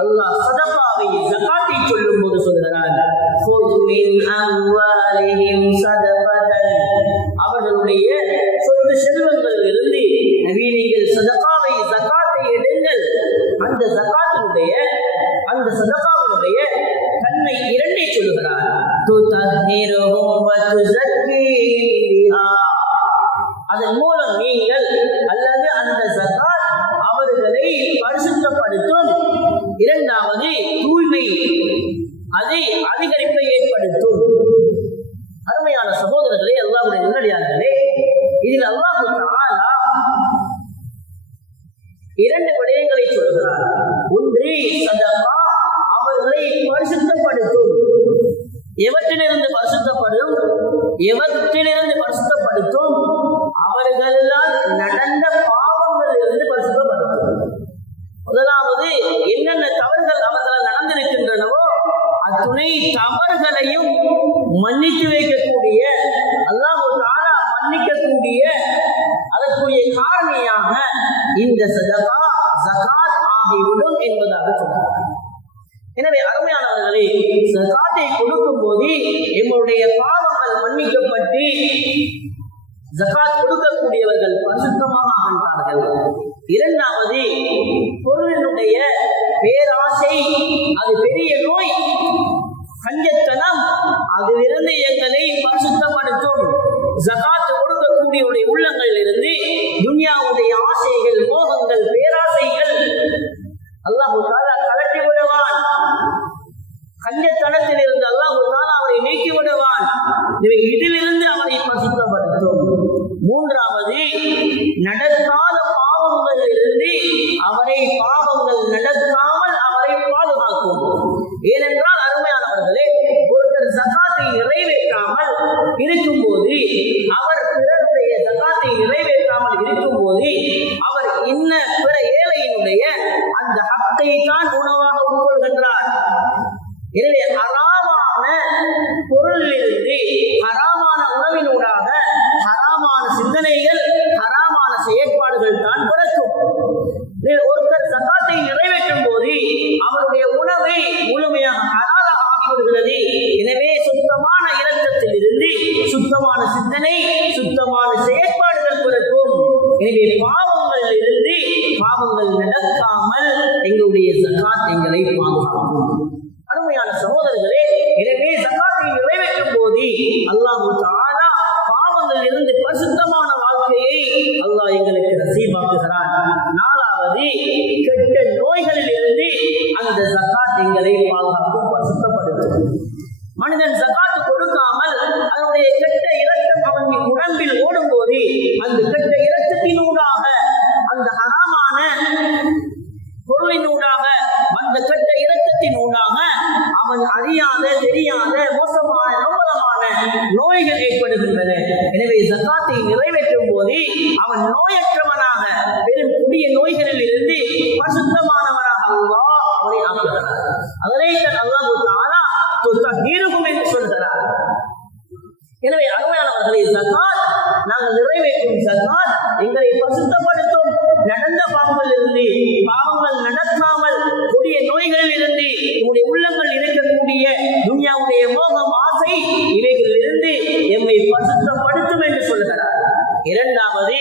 அல்லாஹ் சதகாவை ஜகாத்தை சொல்லும் போது சொல்கிறார், அவர்களுடைய சொத்து செல்வங்களில் இருந்து நீங்கள் சதகாவை ஜகாத்தை எடுங்கள். அந்த ஜகாத்தினுடைய அந்த சதகாவினுடைய தன்மை இரண்டை சொல்லுகிறார். அதன் மூலம் நீங்கள் அல்லது அந்த ஜகாத் அவர்களை பரிசுத்தப்படுத்தும். இரண்டாவது தூய்மை, அதை அதிகரிப்பை ஏற்படுத்தும். அருமையான சகோதரர்களே, அல்லாஹ்வுடைய நல்லடியார்களே, இதில் அல்லாஹ் தஆலா இரண்டு விடயங்களை சொல்கிறார். ஒன்று, சதகா அவர்களை பரிசுத்தப்படுத்தும். எவற்றிலிருந்து பரிசுத்தப்படும்? எவற்றிலிருந்து பரிசுத்தப்படுத்தும்? அவர்களால் நடந்த பாவங்களிலிருந்து பரிசுத்தப்படுத்தும். முதலாவது, என்னென்ன தவறுகள் அவர்களால் நடந்திருக்கின்றனவோ அத்துணை தவறுகளையும் மன்னித்து வைக்கக்கூடிய, அல்லாஹ் தஆலா மன்னிக்கக்கூடிய அதற்குரிய காரணியாக இந்த சதகா ஜகாத் ஆகிவிடும் என்பதாக சொன்னார். எனவே அருமையானவர்களே, ஜகாத்தை கொடுக்கும் போது எங்களுடைய பாவங்கள் மன்னிக்கப்பட்டு ஜகாத் கொடுக்கக்கூடியவர்கள் பரிசுத்தமாக ஆகின்றார்கள். இரண்டாவது, பொருளினுடைய பேராசை, அது பெரிய நோய், கஞ்சத்தனம், அதிலிருந்து எங்களை பரிசுத்தப்படுத்தும். ஜகாத் கொடுக்கக்கூடிய உள்ளங்களில் இருந்து துன்யாவுடைய ஆசைகள், மோகங்கள், பேராசைகள் அல்லாஹ் தஆலா கலட்டி விடுவான். கஞ்சத்தனத்தில் இருந்து அல்லாஹ் தஆலா அவரை நீக்கி விடுவான். இதிலிருந்து அவரை பரிசுத்தப்படுத்தும். மூன்றாவது, நடக்காத பாவங்களில் இருந்து அவரை பாவங்கள் நடக்காமல் அவரை பாதுகாக்கும். ஏனென்றால் அருமையானவர்களே, ஒருத்தர் ஜகாத்தை நிறைவேற்றாமல் இருக்கும் போது, அவர் பிறருடைய ஜகாத்தை நிறைவேற்றாமல் இருக்கும் போது, அவர் இன்ன பிற ஏழையினுடைய அந்த ஹக்கை தான் உணவாக உட்கொள்கின்றார். எனவே ஹராமான பொருளிலிருந்து, ஹராமான உணவினூடாக ஹராமான சிந்தனைகள், ஹராமான செயற்பாடுகள் தான் பிறக்கும். ஒருத்தர் ஜகாத்தை நிறைவேற்றும் போது அவருடைய உணவை முழுமையாக ஹலாலாக ஆகிவிடுகிறது. எனவே சுத்தமான இரத்தத்தில் இருந்து சுத்தமான சிந்தனை, சுத்தமான செயற்பாடுகள் பிறக்கும். எனவே பாவங்களில் இருந்து பாவங்கள் நடக்காமல் எங்களுடைய ஜகாத் எங்களை பாதுகாக்கும். அருமையான சகோதரர்களே, எனவே ஜகாத்தை நிறைவேற்றும் போது அல்லாஹ் தஆலா பாவங்களில் இருந்து பரிசுத்தமான வாழ்க்கையை அல்லாஹ் எங்களுக்கு நசீபாக்குகிறான். நாலாவது, கெட்ட நோய்களில் இருந்து அந்த ஜகாத் எங்களை பாதுகாக்கும், பரிசுத்தப்படுத்தும். மனிதன் ஜகாத் கொடுக்காமல் அதனுடைய கெட்ட இரத்தம் அவன் உடம்பில் ஓடும் போது அந்த கெட்ட இரத்தத்தினூடாக, அந்த ஹராமான பொருளினூடாக, அந்த கெட்ட இரத்தத்தினூடாக அவன் அறியாத, தெரியாத, மோசமான, நோபலமான நோய்கள் ஏற்படுகின்றன. எனவே ஜகாத்தை நிறைவேற்றும் போது அவன் நோயற்றவனாக, பெரும் கொடிய நோய்களில் இருந்து பரிசுத்தமானவனாக அல்லாஹ் அவனை ஆக்குகிறார். அதனை தான் அல்லாஹ் தஆலா துத்தஹீருகும் என்று சொல்கிறார். எனவே அருமையானவர்களே, ஜகாத் நாங்கள் நிறைவேற்றும் ஜகாத் எங்களை பரிசுத்தப்படுத்தும். நடந்த பாவங்களில் இருந்து, பாவங்கள் நடக்காமல் கொடிய நோய்களில் இருந்து, உங்களுடைய உள்ளங்கள் இருக்கக்கூடிய துன்யாவுடைய மோகம், ஆசை, இவைகளில் இருந்து எம்மை பரிசுத்தப்படுத்தும் என்று சொல்கிறார். இரண்டாவது,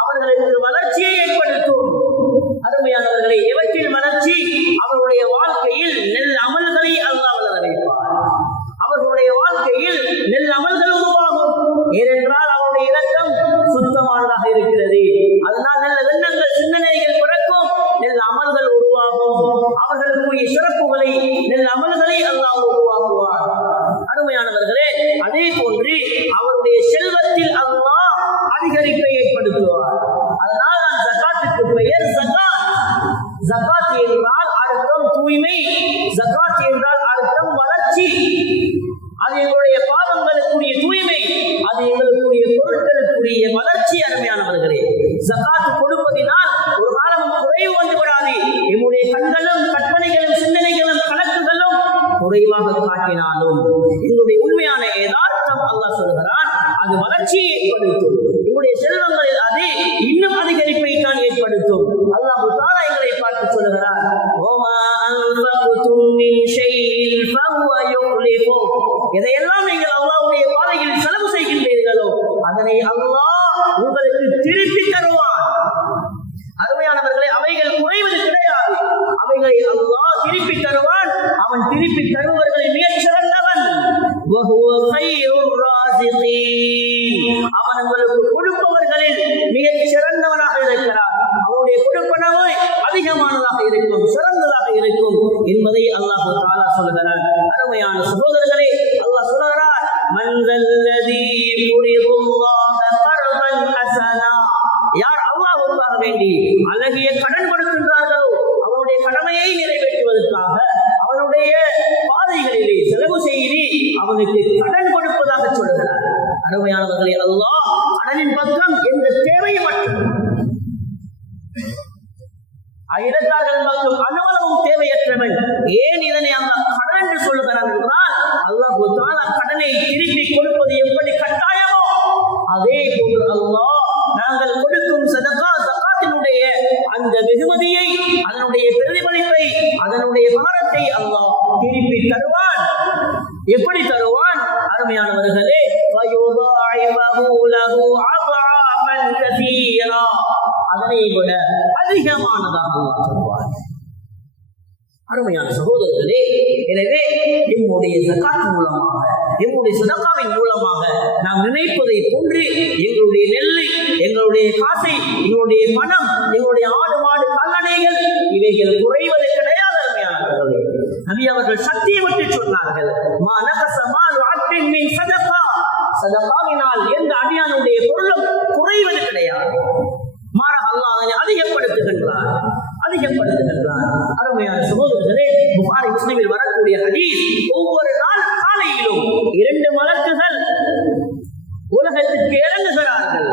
அவர்களுக்கு வளர்ச்சியை ஏற்படுத்தும். அருமையானவர்களை, எவற்றில் வளர்ச்சி? அவர்களுடைய வாழ்க்கையில் நெல் அமல்களை அல்லாஹ் வளர வைப்பார். அவர்களுடைய வாழ்க்கையில் நெல் அமல்கள் உருவாகும். ஏனென்றால் அவருடைய இரக்கம் சுத்தமானதாக இருக்கிறது. அதனால் நல்ல எண்ணங்கள், சிந்தனைகள் பிறக்கும், நெல் அமல்கள் உருவாகும். அவர்களுக்குரிய சிறப்புகளை, நெல் அமல்களை அல்லாஹ் உருவாக்குவார். அருமையானவர்களே, அதே போன்று அவருடைய செல்வத்தில் அல்லாஹ் அதிகரிப்பை ஏற்படுத்துவார். அதனால் நான் ஜகாத்துக்கு பெயர் ஜகாத். ஜகாத் என்றால் அர்த்தம் தூய்மை, ஜகாத் என்றால் அர்த்தம் வளர்ச்சி. அது எங்களுடைய பாவங்களுக்குரிய தூய்மை, அது எங்களுக்குரிய பொருட்களுக்குரிய வளர்ச்சி. அருமையானவர்களே, ஜகாத் கொடுப்பதினால் ஒரு காலம் குறைவு வந்து விடாது. எங்களுடைய கண்களும், கற்பனைகளும், சிந்தனைகளும், கணக்குகளும் குறைவாக காட்டினாலும் எங்களுடைய உண்மையான யதார்த்தம் அல்லாஹ் சொல்கிறான், அது வளர்ச்சியை ஏற்படுத்தும். எங்களுடைய செல்வங்களில் அது இன்னும் அதிகரிப்பை தான் ஏற்படுத்தும். அல்லாஹ் தஆலா எங்களை பார்த்து எதையெல்லாம் நீங்கள் அல்லாஹ்வுடைய பாதையில் செலவு செய்கின்றீர்களோ அதனை அல்லாஹ் உங்களுக்கு திருப்பி தருவான். அருமையானவர்களே, அவைகள் குறைவது கிடையாது, அவைகளை அல்லாஹ் திருப்பி தருவான். அவன் திருப்பி தருபவர்களில் மிகச் சிறந்தவன். அவன் உங்களுக்கு கொடுப்பவர்களில் மிகச் சிறந்தவனாக இருக்கிறார். அவனுடைய கொடுப்பனவு அதிகமானதாக இருக்கும், சிறந்ததாக இருக்கும் என்பதை அல்லாஹ் தஆலா சொல்கிறார். அருமையான சகோதரர்களே, அல்லாஹ் சொல்கிறார், மன்தல்லதீ யுரிதுல்லாஹ கர்தன் ஹஸனா. யார் அல்லாஹ்வுக்காக வேண்டி அழகிய கடன் கொடுக்கின்றார்களோ, அவனுடைய கடமையை நிறைவேற்றுவதற்காக அவனுடைய பாதைகளிலே செலவு செய்து அவனுக்கு கடன் கொடுப்பதாக சொல்கிறார். அருமையானவர்களே, அல்லாஹ் கடனின் பக்கம் எந்த தேவையும் இடத்தார்கள் பக்கம் அனுமலமும் தேவையற்றவன். ஏன் இதனை அல்லாஹ் கடன் என்று சொல்லுகிறான் என்றால், அல்லாஹ் தஆலா கடனை திருப்பி கொடுப்பது எப்படி கட்டாயமோ அதே போன்று அல்லாஹ் நாங்கள் கொடுக்கும் சதகா ஜகாத்தினுடைய அந்த வெகுமதியை, அதனுடைய பிரதிபலிப்பை, அதனுடைய பாரத்தை அல்லாஹ் திருப்பி தருவான். எப்படி தருவான்? அருமையானவர்களே, அதனை விட அதிகமானதாக அல்லாஹ் தருவான். அருமையான சகோதரர்களே, எனவே நம்முடைய ஜகாத் மூலமாக, நம்முடைய சதகாவின் மூலமாக நாம் நினைப்பதை போன்று எங்களுடைய நெல்லை, எங்களுடைய காசை, எங்களுடைய பணம், எங்களுடைய ஆடு மாடு கால்நடைகள் இவைகள் குறைவது கிடையாது. அருமையானவர்களே, நபி அவர்கள் சக்தியை விட்டு சொன்னார்கள், சதகாவினால் எந்த அடியானுடைய பொருளும் குறைவது கிடையாது, மாறாக அல்லாஹ் அதனை அதிகப்படுத்துகின்றான். அருமையான சகோதரர்களே, புகாரி முஸ்லிமில் வரக்கூடிய ஹதீஸ், ஒவ்வொரு நாள் காலையிலும் 2 மலக்குகள் உலகத்திற்கு இறங்குகிறார்கள்.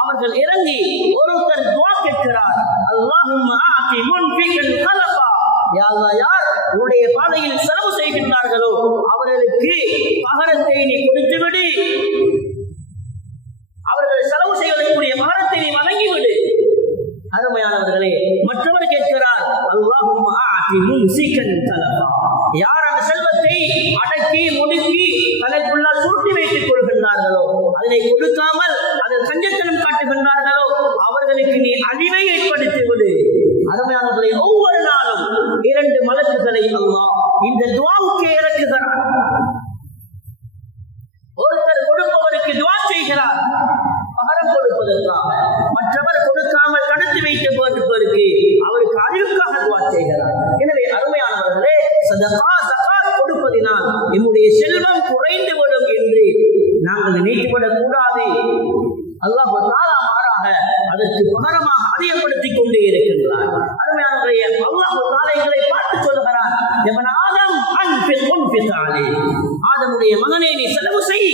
அவர்கள் இறங்கி ஒருத்தர் துஆ கேட்கிறார், அல்லாஹும்ம ஆதி முன்ஃபிகன் கலஃபா. யா அல்லாஹ், யார் உன்னுடைய பாதையில் செலவு செய்கின்றார்களோ அவர்களுக்கு பகரத்தை நீ கொடுத்து விடு, அவர்கள் செலவு செய்வதற்குரிய பகரத்தை நீ வழங்கிவிடு. அருமையானவர்களே, மற்றவர் கேட்கிறார், அல்லாஹும்ம ஆதி மும்சிகன் கலஃபா. யார் அந்த செல்வத்தை அடக்கி முடுக்கி தனக்குள்ளால் சுருட்டி வைத்துக் கொள்கின்றார்களோ, அதனை கொடுக்காமல் அதில் கஞ்சத்தனம் காட்டுகின்றார்களோ அவர்களுக்கு நீ அழிவை ஏற்படுத்தி விடு. அருமையானவர்களே, ஒவ்வொரு நாளும் 2 மலக்குகளை அல்லாஹ் இந்த துஆவுக்கு இறக்குகிறார். ஒருத்தர் கொடுப்பவருக்கு துஆ செய்கிறார் பகரம் கொடுப்பதற்காக, மற்றவர் கொடுக்காமல் தடுத்து வைத்த பொறுப்பிற்கு அவருக்கு அழிவுக்காக துஆ செய்கிறார். எனவே அருமையானவர்களே, சதகா ஜகாத் கொடுப்பதினால் நம்முடைய செல்வம் குறைந்து விடும் என்று நாங்கள் நினைத்துவிடக் கூடாது. அல்லாஹ் தஆலா மாறாக அதற்கு பகரமாக அதிகப்படுத்திக் கொண்டே இருக்கின்றார். அருமையானவர்களே, அல்லாஹ் தஆலா எங்களை பார்த்து சொல்கிறார், ஆதமுடைய மகனே, நீ செலவு செய்,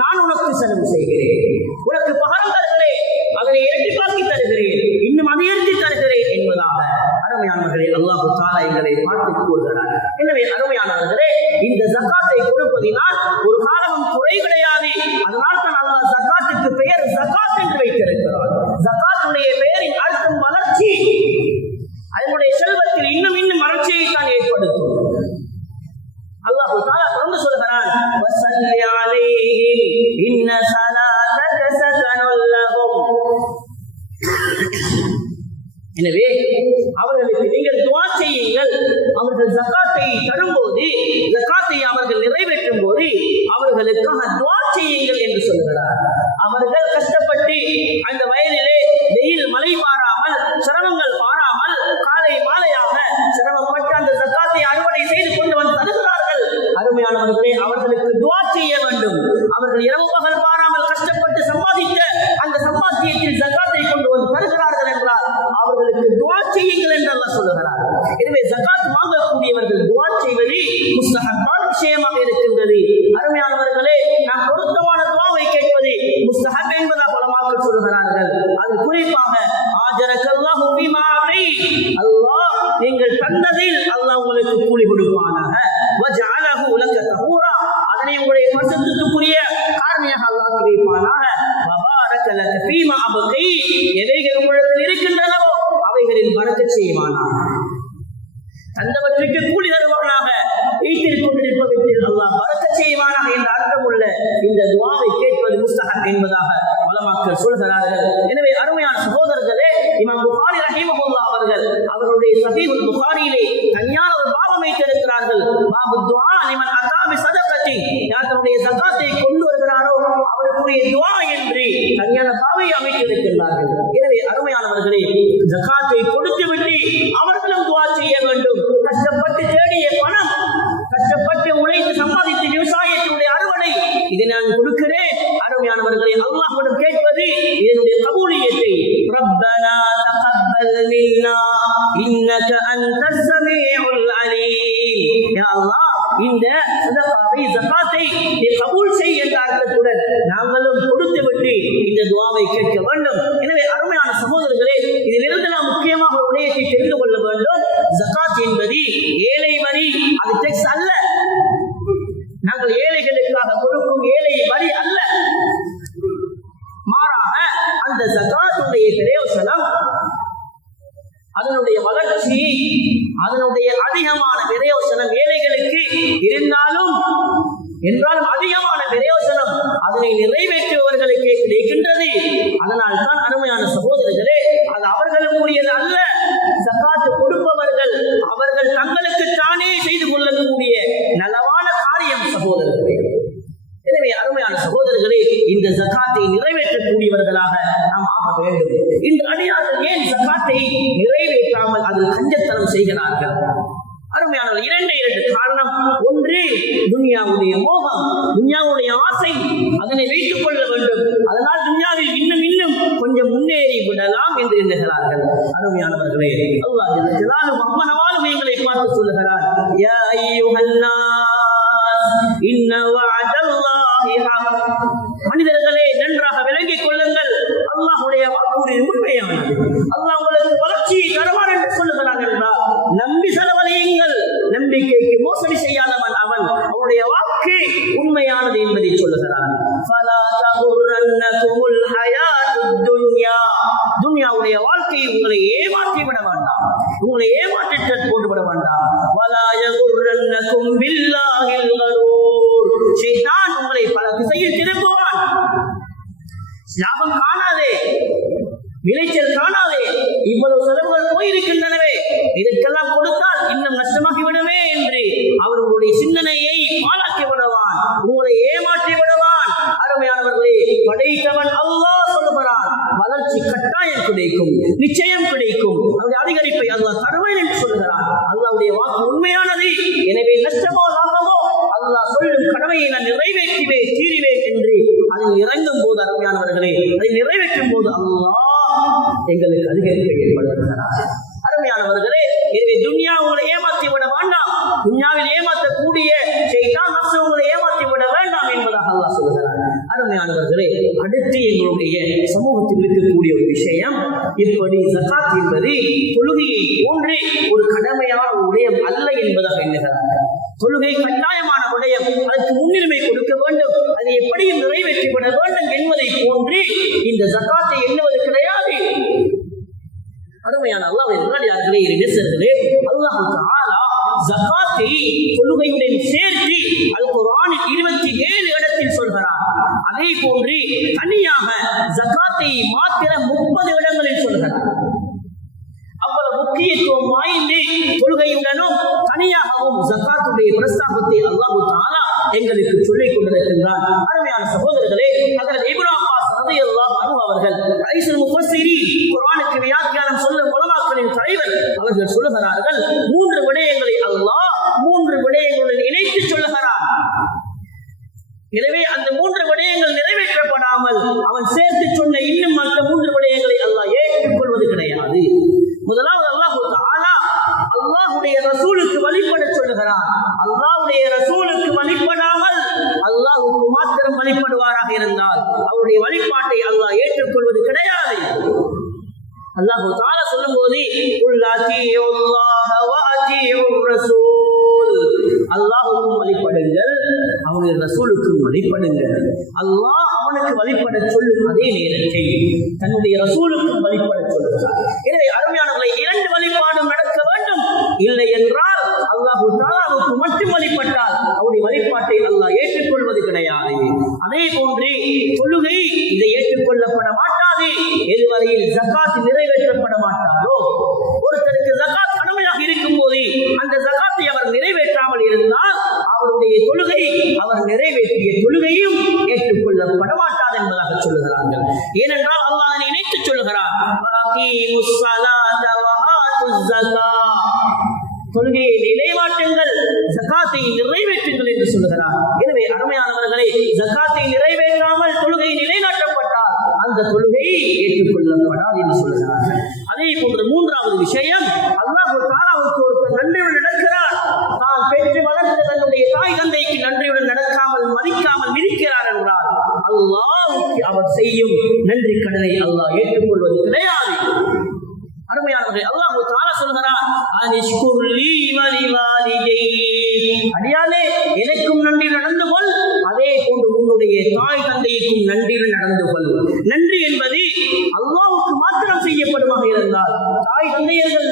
நான் உனக்கு செலவு செய்கிறேன், உனக்கு பகரம் தருகிறேன், அதனை இரட்டிப்பாக்கி தருகிறேன், இன்னும் அதிகரித்து தருகிறேன் என்பதாக அருமையானவர்களே அல்லாஹ் தஆலா எங்களை பார்த்து கூறுகிறார். எனவே அருமையானவர்களே, இந்த ஜகாத்தை கொடுப்பதினால் ஒரு காலமும் குறை கிடையாது. அதனால் தான் அல்லாஹ் ஜகாத்துக்கு பெயர் ஜகாத் என்று வைத்திருக்கிறார். ஜகாத்துடைய பெயரின் அர்த்தம் வளர்ச்சி. அதனுடைய செல்வத்தில் இன்னும் இன்னும் வளர்ச்சியை தான் ஏற்படுத்தும். அல்லாஹ் தஆலா தொடர்ந்து சொல்கிறான், வஸல்லி அலைஹிம் இன்ன ஸலாத்தக ஸகனுல் லஹும். எனவே அவர்களுக்கு நீங்கள் துஆ செய்யுங்கள். அவர்கள் ஜகாத்தை தரும்போது, ஜகாத்தை அவர்கள் நிறைவேற்றும் போது அவர்களுக்காக துஆ செய்யுங்கள் என்று சொல்கிறார். அவர்கள் கஷ்டப்பட்டு அந்த வயலிலே வெயில் மழை மாறாமல், சிரமங்கள் மாறாமல், காலை மாலையாக சிரமப்பட்டு அந்த ஜகாத்தை அறுவடை செய்து கொண்டு வந்து தருகிறார்கள். அருமையானவர்களே, அவர்களுக்கு துஆ செய்ய வேண்டும். அவர்கள் இரவு பகல் மாறாமல் கஷ்டப்பட்டு சம்பாதித்த அந்த சம்பாத்தியத்தில் ஜகாத்தை கொண்டு வந்து தருகிறார்கள் என்றால் அவர்களுக்கு துஆ செய்யுங்கள் என்று அல்லாஹ் சொல்கிறார். எனவே ஜகாத் வாங்கக்கூடியவர்கள் துஆ செய்வது முஸ்தஹப்பான விஷயமாக இருக்கின்றது. அருமையானவர்களே, நாம் பொருத்தமான துஆவை கேட்பது முஸ்தஹப் என்பதாக உலமாக்கள் சொல்கிறார்கள். அது குறிப்பாக ஆஜரக்கல்லாஹு பிமா அலை, அல்லாஹ் நீங்கள் தந்ததில் அல்லாஹ் உங்களுக்கு கூலி கொடுப்பானாக, வஜஅலஹு லக தஹூரா, அதனை உங்களுடைய பரிசுத்தத்துக்குரிய காரணியாக அல்லாஹ் வைப்பானாக, வபாரக லக ஃபீமா அபகி, எவைகள் உங்களிடத்தில் இருக்கின்றனவோ அவைகளில் பரக்கத் செய்வானாக. தந்தவற்றுக்கு கூலி தருவானாக, வீட்டில் கொண்டிருப்பவற்றில் அல்லாஹ் பரக்கத் செய்வானாக என்ற அர்த்தமுள்ள இந்த துஆவை கேட்பது முஸ்தஹப் என்பதாக உலமாக்கள் சொல்கிறார்கள். எனவே அருமையான சகோதரர்களே, இமாம் புகாரி ரஹிமஹுல்லாஹ் அவர்கள் அவருடைய ஸஹீஹுல் புகாரியிலே தனியான ஒரு பாவம் வைத்திருக்கிறார்கள். பாபு துஆ லிமன் அதா பி ஸதகத்தி, யார் தன்னுடைய ஸகாத்தை கொண்டு வருகிறாரோ அவருக்குரிய துஆ என்று தனியான பாவை அமைத்திருக்கிறார்கள். எனவே அருமையானவர்களே, ஸகாத்தை கொடுத்துவிட்டு அவர்களும் துஆ செய்ய வேண்டும். கஷ்டப்பட்டு தேடிய பணம், கஷ்டப்பட்டு உழைத்து சம்பாதித்து விவசாயத்தினுடைய அறுவடை, இதை நான் கொடுக்கிறேன். அருமையானவர்களை, அல்லாஹ்விடம் கேட்பது இதனுடைய கபூலியத்தை. ரப்பனா தகப்பல் மின்னா இன்னக அன்தஸ் ஸமீஉல் அலீம். யா அல்லாஹ், இந்த சதகாவை ஸகாத்தை நீ கபூல் செய் என்ற அர்த்தத்துடன் நாங்களும் கொடுத்துவிட்டு இந்த துஆவை கேட்க வேண்டும். எனவே அருமையான சகோதரர்களே, இதிலிருந்து நாம் முக்கியமாக ஒரு விடயத்தை தெரிந்து கொள்ள வேண்டும். ஸகாத் என்பது ஏழை வரி, அது டெக்ஸ் அல்ல. நாங்கள் ஏழைகளுக்காக கொடுக்கும் ஏழை வரி அல்ல. மாறாக அந்த ஸகாத்துடைய பிரயோசனம், அதனுடைய வளர்ச்சி, அதனுடைய அதிகமான பிரயோசனம் ஏழைகளுக்கு இருந்தாலும் என்றாலும் அதிகமான பிரயோசனம் அதனை நிறைவேற்றுபவர்களுக்கு கிடைக்கின்றது. அதனால் தான் அருமையான சகோதரர்களே, அது அவர்களுக்குரியது அல்ல. ஸகாத் கொடுப்பவர்கள் அவர்கள் தங்களுக்கு தானே செய்து கொள்ளக்கூடிய நலவான காரியம் சகோதரர்களே. எனவே அருமையான சகோதரர்களே, இந்த ஸகாத்தை நிறைவேற்றக்கூடியவர்களாக நாம் ஆக வேண்டும். இந்த அடியார்கள் ஏன் ஸகாத்தை நிறைவேற்றாமல் அதில் கஞ்சத்தனம் செய்கிறார்கள்? அருமையான இரண்டு காரணம். ஒன்று, துன்யாவுடைய மோகம், துன்யாவுடைய ஆசை, அதனை வைத்துக் கொள்ள வேண்டும். அதனால் துன்யாவில் இன்னும் இன்னும் கொஞ்சம் முன்னேறி விடலாம் என்று எண்ணுகிறார்கள். அருமையானவர்களே, அல்லாஹ் ஜல்ல ஜலாலுஹு அம்மனவாலும் எங்களை பார்த்து சொல்லுகிறார், யா அய்யுஹன் நாஸ் இன்ன வஅதல்லாஹி ஹக். மனிதர்களே, நன்றாக விளங்கிக் கொள்ளுங்கள், அல்லாஹ்வுடைய வாக்குறுதி உண்மையானது. அல்லாஹ் உங்களுக்கு வளர்ச்சியை தருவார் என்று சொல்லுகிறார் என்றால் நம்பி செலவழியுங்கள். நம்பிக்கைக்கு மோசடி செய்யாதவன் அவன், அவனுடைய வாக்கு உண்மையானது என்பதை சொல்லுகிறார். ஃபலா தகுர்ரன்னகுமுல் ஹயாத்துத் துன்யா. துன்யாவுடைய வாழ்க்கையை உங்களை ஏமாற்றி விட வேண்டாம், உங்களை ஏமாற்றிட்டு போட்டு விட வேண்டாம். வலா யகுர்ரன்னகும் பில்லாஹில் கரூர். ஷைத்தான் உங்களை பல திசையில் திருப்புவான். லாபம் காணாதே, விளைச்சல் காணாதே, இவ்வளவு செலவுகள் போயிருக்கின்றனவே, இதற்கெல்லாம் கொடுத்தால் இன்னும் நஷ்டமாகி விடுமே என்று அவர்களுடைய சிந்தனையை பாழாக்கி விடுவான், உங்களை ஏமாற்றி விடுவான். அருமையானவர்களே, படைத்தவன் அல்லாஹ் சொல்லுகிறான், வளர்ச்சி கட்டாயம் கிடைக்கும், நிச்சயம் கிடைக்கும், அவருடைய அதிகரிப்பை அல்லாஹ் தருவேன் என்று சொல்லுகிறான். அல்லாஹ்வுடைய வாக்கு உண்மையானது. எனவே நஷ்டமோ லாபமோ அல்லாஹ் சொல்லும் கடமையை நான் நிறைவேற்றுவேன், தீருவேன் என்று அதில் இறங்கும் போது, அருமையானவர்களே, அதை நிறைவேற்றும் போது அல்லாஹ் எங்களுக்கு அதிகரிப்பை ஏற்படுத்துகிறார். அருமையானவர்களே, எனவே துன்யா உங்களை ஏமாற்றி விட வேண்டாம், துன்யாவில் ஏமாற்றக்கூடிய ஷைத்தான் நஃப்ஸ் உங்களை ஏமாற்றி விட வேண்டாம் என்பதாக அல்லாஹ் சொல்கிறார். அருமையானவர்களே, அடுத்து எங்களுடைய சமூகத்தில் இருக்கக்கூடிய ஒரு விஷயம், இப்படி ஸகாத் என்பது தொழுகையை போன்று ஒரு கடமையான விடயம் அல்ல என்பதாக எண்ணுகிறார்கள். தொழுகை கட்டாயமான விடயம், அதற்கு முன்னுரிமை கொடுக்க வேண்டும், அதை எப்படியும் நிறைவேற்றிவிட வேண்டும் என்பதை போன்று இந்த ஸகாத்தை எண்ணுவது கிடையாது. அருமையான அல்லாஹ்வுடைய நல்லடியார்களே, நேசர்களே, அல்லாஹ் தஆலா ஸகாத்தை தொழுகையுடன் சேர்த்து அல் குர்ஆனில் 27 இடத்தில் சொல்கிறார். அதே போன்று தனியாக ஸகாத்தை மாத்திரம் 30 இடங்களில் சொல்கிறார். அவ்வளவு முக்கியத்துவம் வாய்ந்து தொழுகையுடனும் தனியாகவும் ஸகாத்துடைய பிரஸ்தாபத்தை அல்லாஹ் தஆலா எங்களுக்கு சொல்லிக் கொண்டிருக்கின்றார். அருமையான சகோதரர்களே, ஹஜ்ரத் இப்னு அப்பாஸ் ரலியல்லாஹு அன்ஹு அவர்கள் ரைஸுல் முஃபஸ்ஸிரீன், குர்ஆனுக்கு வியாக்கியானம் சொல்லும் உலமாக்களின் தலைவர், அவர்கள் சொல்லுகிறார்கள், 3 விடயங்களை அல்லாஹ் 3 விடயங்களுடன் இணைத்து சொல்லுகிறார். எனவே அந்த 3 விடயங்கள் நிறைவேற்றப்படாமல் அவன் சேர்த்து சொன்ன இன்னும் மற்ற 3 விடயங்களை அல்லாஹ் ஏற்றுக்கொள்வது கிடையாது. முதலாவது, அல்லாஹ் தஆலா அல்லாஹ்வுடைய ரசூலுக்கு வழிபட சொல்லுகிறார். அல்லாஹ்வுடைய ரசூலுக்கு வழிபடாமல் அல்லாஹ்வுக்கு மாத்திரம் வழிபடுவாராக இருந்தால் அவருடைய வழிபாட்டை அல்லாஹ் ஏற்றுக்கொள்வது கிடையாது. அல்லாஹ் தஆலா சொல்லும்போது, குல் அத்தீஉல்லாஹ வ அத்தீஉர் ரசூல், அல்லாஹ்வுக்கும் வழிபடுங்கள், அவனுடைய ரசூலுக்கும் வழிபடுங்கள். அல்லாஹ் அவனுக்கு வழிபட சொல்லும் அதே நேரத்தில் தன்னுடைய ரசூலுக்கும் வழிபட சொல்லுகிறார். எனவே அருமையானவர்களை, 2 வழிபாடும் நடக்க வேண்டும். இல்லை என்றால் அல்லாஹு தஆலாவுக்கு மட்டும் வழிபட்டால் அவருடைய வழிபாட்டை அல்லாஹ் ஏற்றுக்கொள்வது கிடையாது. அதே போன்று தொழுகை இதை ஏற்றுக்கொள்ளப்பட மாட்டாது எதுவரையில் ஜகாத் நிறைவேற்றப்பட மாட்டாரோ. ஒருத்தருக்கு ஜகாத் கடமையாக இருக்கும் போது அந்த ஜகாத்தை அவர் நிறைவேற்றாமல் இருந்தால் அவருடைய தொழுகை, அவர் நிறைவேற்றிய தொழுகையும் ஏற்றுக்கொள்ளப்பட மாட்டாது என்பதாக சொல்லுகிறார்கள். ஏனென்றால் அல்லாஹ் நினைத்து சொல்லுகிறார், தொழுகையை நிலைவாட்டுங்கள், ஜகாத்தை நிறைவேற்றுங்கள் என்று சொல்லுகிறார். எனவே அருமையானவர்களே, ஜகாத்தை நிறைவேற்றாமல் தொழுகை நிலைநாட்டப்பட்டால் அந்த தொழுகை ஏற்றுக்கொள்ளப்படாது என்று சொல்லுகிறார்கள். அதே போன்று மூன்றாவது விஷயம், அல்லாஹ் தஆலாவுக்கு ஒருத்தர் நன்றியுடன் நடக்கிறார், தான் பெற்று வளர்த்த தன்னுடைய தாய் தந்தைக்கு நன்றியுடன் நடக்காமல் மதிக்காமல் இருக்கிறார் என்றால் அல்லாஹ்வுக்கு அவர் செய்யும் நன்றி கடனை அல்லாஹ் ஏற்றுக்கொள்வது கிடையாது. அருமையானவர்களே, அல்லாஹ் தஆலா சொல்கிறார், அனிஷ்குர் லீ வலிவாலிதை, அடியானே எனக்கும் நன்றி நடந்து கொள், அதே போன்று உன்னுடைய தாய் தந்தைக்கும் நன்றியுடன் நடந்து கொள். நன்றி என்பது அல்லாஹ்வுக்கு மாத்திரம் செய்யப்படுமாக இருந்தால், தாய் தந்தையர்கள்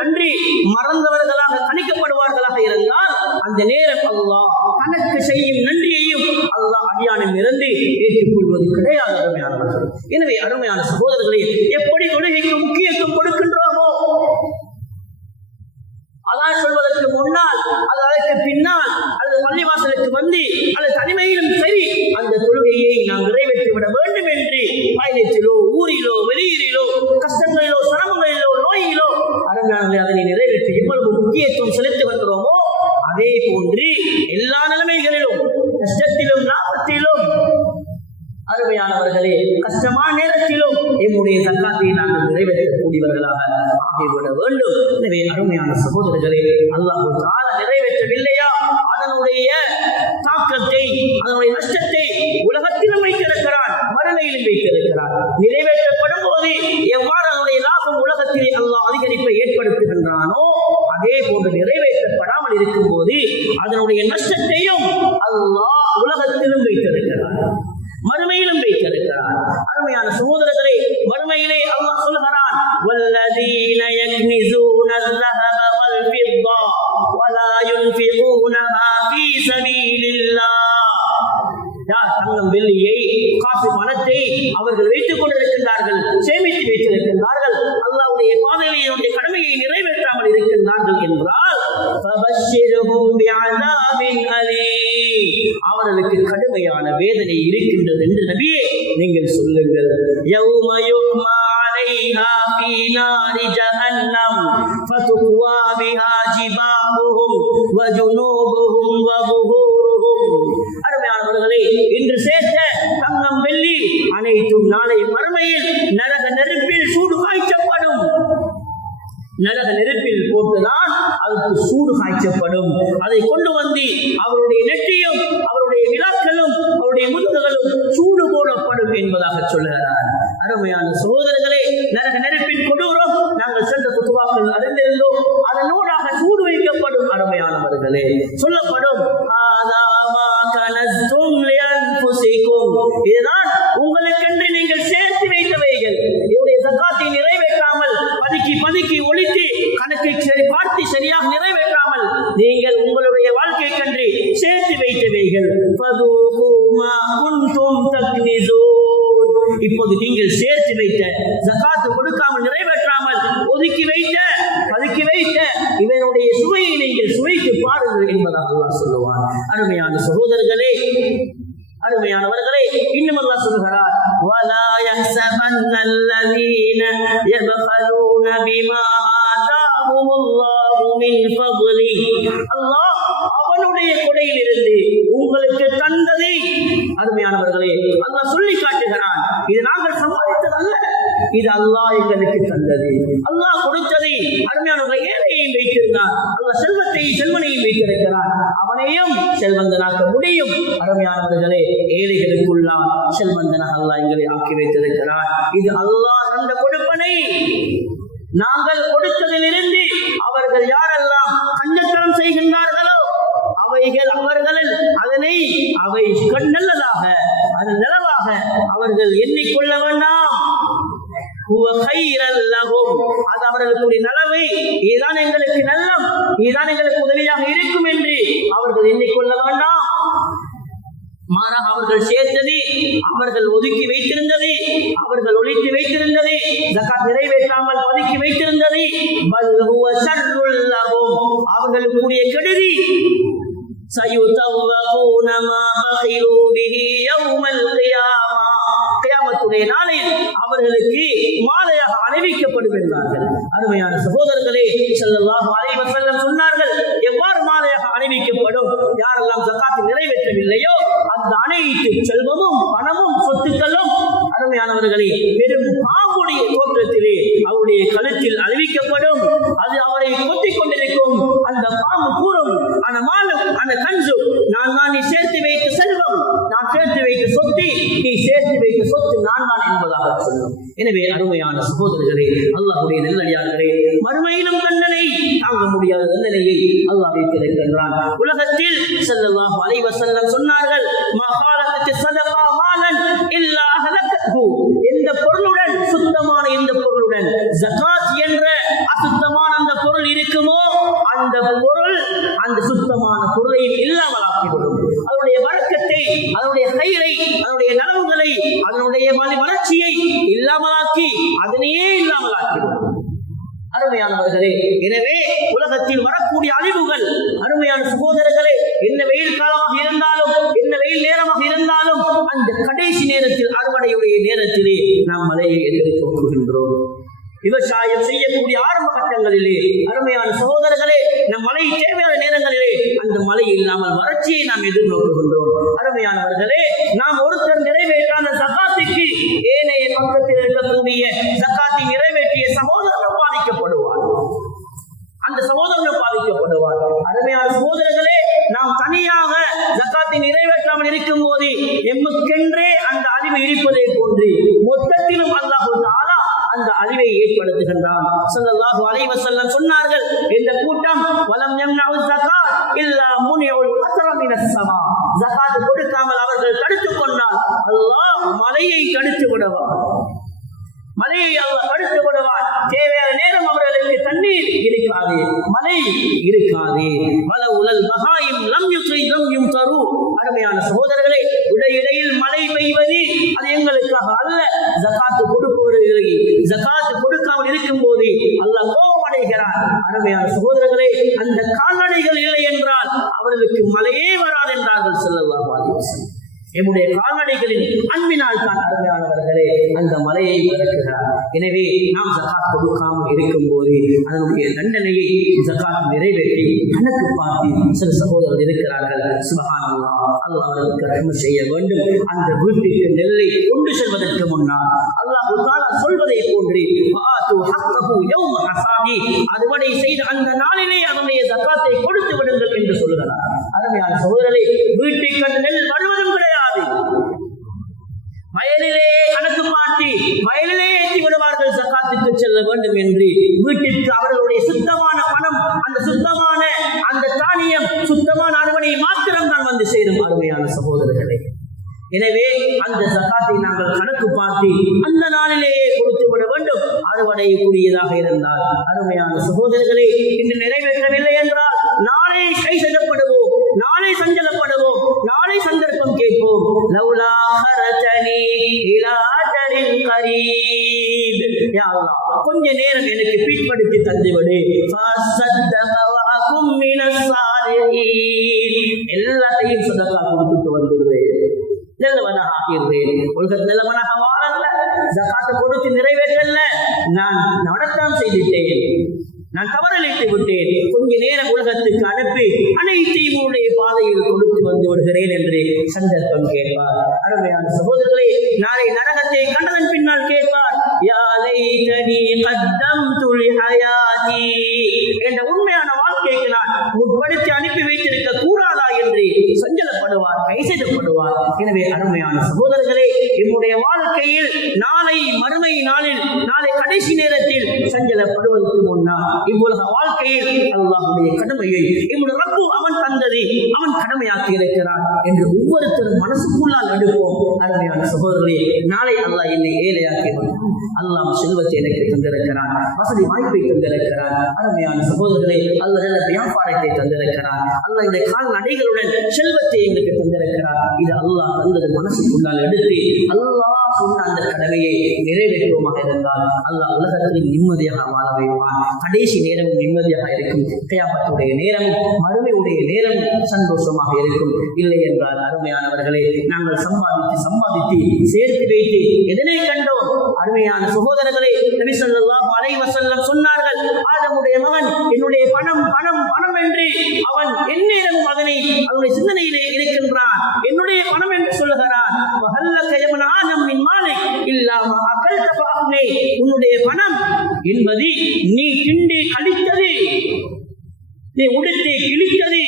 நன்றி மறந்தவர்களாக கணிக்கப்படுவார்களாக இருந்தால் அந்த நேரம் அல்லாஹ் தனக்கு செய்யும் நன்றியையும் அல்லாஹ் அடியானிடம் இருந்து ஏற்றுக்கொள்வது கிடையாது. அருமையானவர்கள், எனவே அருமையான சகோதரர்களே, எப்படி தொழுகைக்கு முக்கியத்துவம் கொடுக்கின்றோமோ, அதான் சொல்வதற்கு முன்னால் அது அதற்கு பின்னால் அல்லது பள்ளிவாசலுக்கு வந்து அல்லது தனிமையிலும் சரி அந்த தொழுகையை நாம் நிறைவேற்றிவிட வேண்டும் என்று பயணத்திலோ ஊரிலோ வெளியிலோ கஷ்டங்களிலோ சிரமங்களிலோ நோயிலோ அருமையானவர்களே அதனை நிறைவேற்றி எவ்வளவு முக்கியத்துவம் செலுத்தி வருகிறோமோ அதே போன்று எல்லா நிலைமைகளிலும் கஷ்டத்திலும் லாபத்திலும் அருமையானவர்களே கஷ்டமான நேரத்திலும் எம்முடைய ஜகாத்தை நாங்கள் நிறைவேற்றக்கூடியவர்களாக ஆகிவிட வேண்டும். எனவே அருமையான சகோதரர்களே, அல்லாஹ் தஆலா நிறைவேற்றவில்லையா அதனுடைய தாக்கத்தை, அதனுடைய நஷ்டத்தை உலகத்திலும் வைத்திருக்கிறான், மறுமையிலும் வைத்திருக்கிறான். நிறைவேற்றப்படும் போது எவ்வாறு அதனுடைய லாபம் உலகத்திலே அல்லாஹ் அதிகரிப்பை ஏற்படுத்துகின்றானோ அதே போன்று நிறைவேற்றப்படாமல் இருக்கும் போது அதனுடைய நஷ்டத்தையும் அல்லாஹ் உலகத்திலும் வைத்திருக்கிறான், மறுமையிலும் வைத்திருக்கிறார். அருமையான சகோதரர்களே, மறுமையிலே அல்லாஹ் சொல்கிறான், வல்லதீன யக்னிஸூன الذهب والفضة ولا ينفقونها في سبيل الله. தங்கம் வெள்ளியை காசு பணத்தை அவர்கள் வைத்துக் கொண்டிருக்கின்றார்கள், சேமித்து வைத்திருக்கின்றார்கள், அல்லாஹ்வுடைய பாதையினுடைய கடமையை நிறைவேற்றாமல் இருக்கின்றார்கள் என்றால் அவர்களுக்கு கடுமையான வேதனை இருக்கின்றது என்று நபியே நீங்கள் சொல்லுங்கள். யௌம யுஹ்மா அலைஹா ஃபீ நாரி ஜஹன்னம் ஃபதுக்வா பிஹா ஜிபாஹுஹும் வ ஜுனூபுஹும் வ ظுஹூருஹும். அருமையானவர்களே, இன்று சேர்த்த தங்கம் வெள்ளி அனைத்தும் நாளை மறுமையில் நரக நெருப்பில் சூடு காய்ச்சப்படும். நரக நெருப்பில் போட்டுதான் அதற்கு சூடு காய்ச்சப்படும். அதை கொண்டு வந்து அவருடைய நெற்றியும் அவருடைய விழாக்களும் அவருடைய முதுகுகளும் சூடு போடப்படும் என்பதாக சொல்லுகிறார். அருமையான சகோதரர்களே, நரக நெருப்பின் கொடூரம் நாங்கள் சென்ற குத்துவாக்கள் அறிந்திருந்தோம். அதனூடாக சூடு வைக்கப்படும். அருமையானவர்களே, சொல்லப்படும், இதுதான் உங்களுக்கென்று நீங்கள் சேர்த்து வைத்தவைகள். இவருடைய ஜகாத்தை நிறைவேற்றாமல் பதுக்கி ஒழித்து கணக்கை சரி பார்த்து சரியாக நிறைவேற்றாமல் நீங்கள் உங்களுடைய வாழ்க்கை கன்று சேர்த்து வைத்தவைகள். இப்போது நீங்கள் சேர்த்து வைத்த ஜகாத்து கொடுக்காமல் நிறைவேற்றாமல் ஒதுக்கி வைத்த பதுக்கி வைத்த இவனுடைய சுவையை நீங்கள் சுவைத்து பாருங்கள் என்பதாக அல்லாஹ் சொல்லுவார். அருமையான சகோதரர்களே, அருமையானவர்களே, இன்னும் அல்லாஹ் சொல்கிறார், வலா யஹ்ஸபன்னல்லதீன யப்கலூன பிமா ஆதாஹுமுல்லாஹு மின் ஃபضலி. அல்லாஹ் அவனுடைய கொடையிலிருந்து உங்களுக்கு தந்ததை அருமையானவர்களே அல்லாஹ் சொல்லி காட்டுகிறான். இது நாங்கள் சம்பாதித்ததல்ல, இது அல்லாஹ் எங்களுக்கு தந்தது, அல்லாஹ் கொடுத்ததை. அருமையானவர்களை, ஏழையையும் வைத்திருந்தான், அல்லாஹ் செல்வனையும் வைத்திருக்கிறான், அவனையும் செல்வந்தனாக்க முடியும். அருமையானவர்களே, ஏழைகளுக்குள்ளால் செல்வந்தனாக அல்லாஹ் எங்களை ஆக்கி வைத்திருக்கிறான். இது அல்லாஹ் தந்த கொடுப்பனை. நாங்கள் கொடுத்ததிலிருந்து அவர்கள் யாரெல்லாம் கஞ்சத்தனம் செய்கின்றார்களோ அவைகள் அவர்களில் அதனை அவை நல்லதாக அது நிலவாக அவர்கள் எண்ணிக்கொள்ள வேண்டாம். அது அவர்களுடைய நலவை, இதுதான் எங்களுக்கு நல்லம், இதுதான் எங்களுக்கு உதவியாக இருக்கும் என்று அவர்கள் எண்ணிக்கொள்ள வேண்டாம். மாறாக அவர்கள் சேர்த்தது, அவர்கள் ஒதுக்கி வைத்திருந்தது, அவர்கள் ஒழித்து வைத்திருந்தது, ஜகாத் நிறைவேற்றாமல் ஒதுக்கி வைத்திருந்தது, அவர்களுக்குரிய கெடுதி. கியாமத்துடைய நாளில் அவர்களுக்கு மாலையாக அணிவிக்கப்படும் என்றார்கள். அருமையான சகோதரர்களே, ஸல்லல்லாஹு அலைஹி வஸல்லம் சொன்னார்கள், எவ்வாறு மாலையாக அணிவிக்கப்படும்? யாரெல்லாம் ஜகாத் நிறைவேற்றவில்லையோ அந்த அனைத்து செல்வமும் பணமும் சொத்துக்களும் அருமையானவர்களே பெரும் பாம்புடைய தோற்றத்திலே அவருடைய கழுத்தில் அணிவிக்கப்படும். அது அவரை கொத்திக் கொண்டிருக்கும். அந்த பாம்பு கூறும், அந்த கஞ்சு நான் நீ சேர்த்து வைத்த செல்வம், நான் சேர்த்து வைத்த சொத்து, நீ சேர்த்து வைத்த சொத்து நான் தான் என்பதாக சொல்லும். எனவே அருமையான சகோதரர்களே, அல்லாஹ்வுடைய நல்லடியார்களே, மறுமையிலும் தண்டனை தாங்க முடியாத தண்டனையை அல்லாஹ் வைத்திருக்கின்றான். உலகத்தில் ஸல்லல்லாஹு அலைஹி வஸல்லம் சொன்னார்கள், சதகா மாலன் இல்லா ஹலகஹு, எந்த பொருளுடன், சுத்தமான எந்த பொருளுடன் ஜகாத் என்ற அசுத்தமான அந்த பொருள் இருக்குமோ அந்த பொருள் அந்த சுத்தமான பொருளை இல்லாமல் ஆக்கிவிடும். அதனுடைய வழக்கத்தை, அதனுடைய கயிறை, அதனுடைய நலவுகளை, அதனுடைய வளர்ச்சியை இல்லாமலாக்கி அதனையே இல்லாமல் ஆக்கிவிடும். அருமையானவர்களே, எனவே உலகத்தில் வரக்கூடிய அழிவுகள், அருமையான சகோதரர்களே, என்ன வெயில் காலமாக இருந்தாலும், என்ன வெயில் நேரமாக இருந்தாலும், அந்த கடைசி நேரத்தில், அறுவடையுடைய நேரத்திலே நாம் மழையை எதிர்க்கப் போகின்றோம். விவசாயம் செய்யக்கூடிய ஆரம்ப கட்டங்களிலே, அருமையான சகோதரர்களே, நம் மழை தேவையான நேரங்களிலே அந்த மழை இல்லாமல் வறட்சியை நாம் எதிர்நோக்குகின்றோம். அருமையானவர்களே, நாம் ஒருத்தர் நிறைவேற்றான ஜகாத்துக்கு ஏனைய பக்கத்தில் இருக்கக்கூடிய ஜகாத்தை நிறைவேற்றிய சகோதரர்கள் பாதிக்கப்படுவார். அந்த சகோதரர்கள் பாதிக்கப்படுவார். அருமையான சகோதரர்களே, நாம் தனியாக ஜகாத்தை நிறைவேற்றாமல் இருக்கும் போது எமக்கென்றே அந்த அழிவு இருப்பதை போன்று மொத்தத்திலும் அல்லாஹ் தஆலா அந்த அழிவை ஏற்படுத்துகின்றான். ஸல்லல்லாஹு அலைஹி வஸல்லம் சொன்னார்கள், இந்த கூட்டம் வலம் யம்னஉ ஸகாத் இல்லா முனிஉல் கத்ர மினஸ் ஸமா, ஜகாத் கொடுக்காமல் அவர்கள் தடுத்துக் கொண்டால் அல்லாஹ் மலையை தடுத்து விடுவார். மலையை அல்லாஹ் தடுத்து விடுவார். தேவையான நேரம் அவர்களுக்கு தண்ணீர் இருக்காது, மழை இருக்காது. வலவுலல் பஹாயிம் லம் யும்தரு. அருமையான சகோதரர்களே, இடையிடையில் மழை பெய்வது அது எங்களுக்காக அல்ல, ஜகாத் கொடுப்பவர்களுக்கு. ஜகாத் கொடுக்காமல் இருக்கும் போது அல்லாஹ் கோபம் அடைகிறார். அருமையான சகோதரர்களே, அந்த கால்நடைகள் இல்லை என்றால் அவர்களுக்கு மழையே வராது என்றார்கள் ஸல்லல்லாஹு அலைஹி வஸல்லம். என்னுடைய கால்நடைகளின் அன்பினால் தான் அருமையானவர்களே அந்த மலையை இறக்குகிறார். எனவே நாம் ஜகாத் கொடுக்காமல் இருக்கும் போது அதனுடைய தண்டனையை ஜகாத் நிறைவேற்றி கணக்கு பார்த்து சில சகோதரர்கள் இருக்கிறார்கள். சுப்ஹானல்லாஹ், அல்லாஹ் அவர்களுக்கு ரஹ்மத் செய்ய வேண்டும். அந்த வீட்டுக்கு நெல்லை கொண்டு செல்வதற்கு முன்னால் அல்லாஹ் தஆலா சொல்வதை போன்று வாது ஹக்கஹு யௌம ஹசாதி, அறுவடை செய்த அந்த நாளிலே அதனுடைய ஜகாத்தை கொடுத்து விடுங்கள் என்று சொல்கிறார். அருமையான சகோதரர்களே, வீட்டுக்கு நெல் வருவதும் கிடையாது. வயலிலே கணக்கு பார்த்து வயலிலே ஏற்றி விடுவார்கள். ஜகாத்துக்கு செல்ல வேண்டும் என்று வீட்டிற்கு அவர்களுடைய சுத்தமான பணம், அந்த சுத்தமான அந்த தானியம், சுத்தமான அறுவடை மாத்திரம் தான் வந்து சேரும். அருமையான சகோதரர்களே, எனவே அந்த ஜகாத்தை நாங்கள் கணக்கு பார்த்து அந்த நாளிலேயே கொடுத்து விட வேண்டும். அறுவடைக்குரியதாக இருந்தால் அருமையான சகோதரர்களே, இன்று நிறைவேற்றவில்லை என்றால் நாளை கை செய்யப்படுவோம், நாளை சஞ்சலப்படுவோம், நாளை சந்தர்ப்பம் கேட்போம். லவ்லா ஹரஜனி இலா அஜரின் கரீப், யா அல்லாஹ் கொஞ்ச நேரம் எனக்கு பிற்படுத்தி தந்துவிடு. ஃபஸத்தகவகும் மினஸ் சாலிஹீன், எல்லாத்தையும் சதகா கொடுத்து வந்துடுவேன், நல்லவனாக ஆகிடுவேன். உலகத்தில் நல்லவனாக வாழல, ஜகாத்தை கொடுத்து நிறைவேற்றல, நான் நடத்தான் செய்துட்டேன், நான் தவறளித்து விட்டேன், கொஞ்ச நேரம் உலகத்துக்கு அனுப்பி அனைத்தையும் உன்னுடைய பாதையில் கொடுத்து வந்து விடுகிறேன் என்று சந்தர்ப்பம் கேட்பார். அருமையான சகோதரர்களே, நாளை நரகத்தை கண்டதன் பின்னால் கேட்பார், யா லைதனி கத்தம்து லிஹயாதி, என்ற உண்மையான வாழ்க்கைக்கு நான் முற்படுத்தி அனுப்பி வைத்திருக்க கூடாதா என்று சஞ்சலப்ப சஞ்சலப்படுவார், கை செய்யப்படுவார். எனவே அருமையான சகோதரர்களே, என்னுடைய வாழ்க்கையில் நாளை மறுமை நாளில், நாளை கடைசி நேரத்தில் சஞ்சலப்படுவதற்கு முன்னால் இவ்வுலக வாழ்க்கையில் அல்லாஹ்வுடைய கடமையை என்னுடைய ரப்பு அவன் தந்ததை அவன் கடமையாக்கி இருக்கிறான் என்று ஒவ்வொருத்தரும் மனசுக்குள்ளால் எடுப்போம். அருமையான சகோதரர்களே, நாளை அல்லாஹ் என்னை ஏழையாக்கி அல்லாஹ் செல்வத்தை எனக்கு தந்திருக்கிறான், வசதி வாய்ப்பை தந்திருக்கிறான். அருமையான சகோதரர்களே, அல்லாஹ் வியாபாரத்தை தந்திருக்கிறான், அல்லாஹ் இந்த கால் நடைகளுடன் செல்வத்தை எங்களுக்கு தந்திருக்கிறான். இது அல்லாஹ் தந்தது மனசுக்குள்ளால் எடுத்து அல்லாஹ் சொன்ன அந்த கடமையை நிறைவேற்றுவோமாக இருந்தால் அல்லாஹ் உலகத்தில் நிம்மதியாக வாழ வைப்பான். கடைசி நேரமும் நிம்மதியாக இருக்கும், கியாமத்துடைய நேரம், மறுமையுடைய நேரம் சந்தோஷமாக இருக்கும். இல்லை என்றால் அருமையானவர்களே, நாங்கள் சம்பாதித்து சேர்த்து வைத்து எதனை கண்டோம்? அருமையான சகோதரர்களே, நபி ஸல்லல்லாஹு அலைஹி வஸல்லம் சொன்னார்கள், ஆதமுடைய மகன் என்னுடைய பணம் பணம் பணம் என்று அவன் எந்நேரமும் அதனுடைய சிந்தனையிலே இருக்கின்றான். என்னுடைய பணம் என்று சொல்லுகிறான். உன்னுடைய பணம் என்பது நீ திண்டி கழித்தது, நீ உடுத்தி கிழித்தது,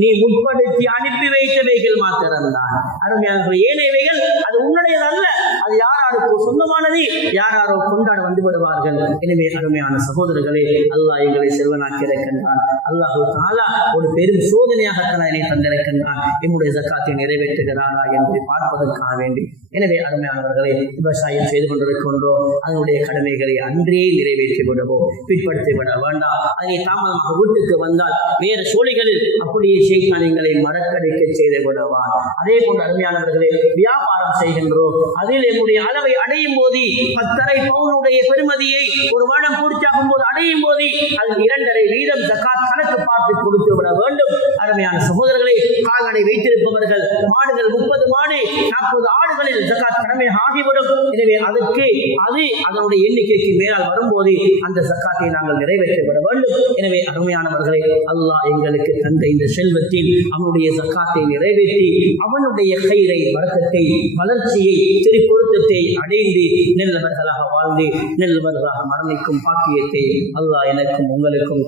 நீ முற்படுத்தி அனுப்பி வைத்தவைகள் மாத்திரம்தான். அருமையான ஏனையவைகள் அது உன்னுடையது அல்ல, அது யாராருக்கோ சொந்தமானது, யாராரோ கொண்டாட வந்து விடுவார்கள். எனவே அருமையான சகோதரர்களே, அல்லாஹ் எங்களை செல்வனாக்கி இருக்கின்றான். அல்லாஹு தஆலா ஒரு பெரும் சோதனையாகத்தான் என்னை தந்திருக்கின்றான். என்னுடைய ஜக்காத்தை நிறைவேற்றுகிறாரா என்பதை பார்ப்பதற்காக வேண்டி. எனவே அருமையானவர்களை, விவசாயம் செய்து கொண்டிருக்கின்றோம், அதனுடைய கடமைகளை அன்றே நிறைவேற்றி விடவும் பிற்படுத்தி விட வேண்டாம். அதை தாமதமாக வீட்டுக்கு வந்தால் வேறு சோழிகளில் அப்படியே ஷைத்தான்களை மறக்கடிக்க செய்து விடவா. அதே போன்று அருமையானவர்களே, வியாபாரம் செய்கின்றோம், அதில் என்னுடைய அளவை அடையும் போது 10.5 பவுனுடைய பெருமதியை ஒரு வருடம் பூர்த்தியாகும் போது அடையும் போது அதில் 2.5 வீதம் ஜகாத் கணக்கு பார்த்து கொடுத்து விட வேண்டும். அருமையான சகோதரர்களை, கால்நடை வைத்திருப்பவர்கள் மாடுகள் 30 மாடு 40 ஆடுகளில் ஜகாத் கடமை ஆகிவிடும். எனவே அதற்கு அதனுடைய எண்ணிக்கைக்கு மேலால் வரும்போது அந்த ஜகாத்தை நாங்கள் நிறைவேற்றி விட வேண்டும். எனவே அருமையானவர்களை, அல்லாஹ் எங்களுக்கு தந்த இந்த செல்வத்தில் அவனுடைய ஜகாத்தை நிறைவேற்றி அவனுடைய கைரை வரக்கத்தை வளர்ச்சியை திருப்பொருத்தத்தை அடைந்து நல்லவர்களாக வாழ்ந்து நல்லவர்களாக மரணிக்கும் பாக்கியத்தை அல்லாஹ் எனக்கும் உங்களுக்கும்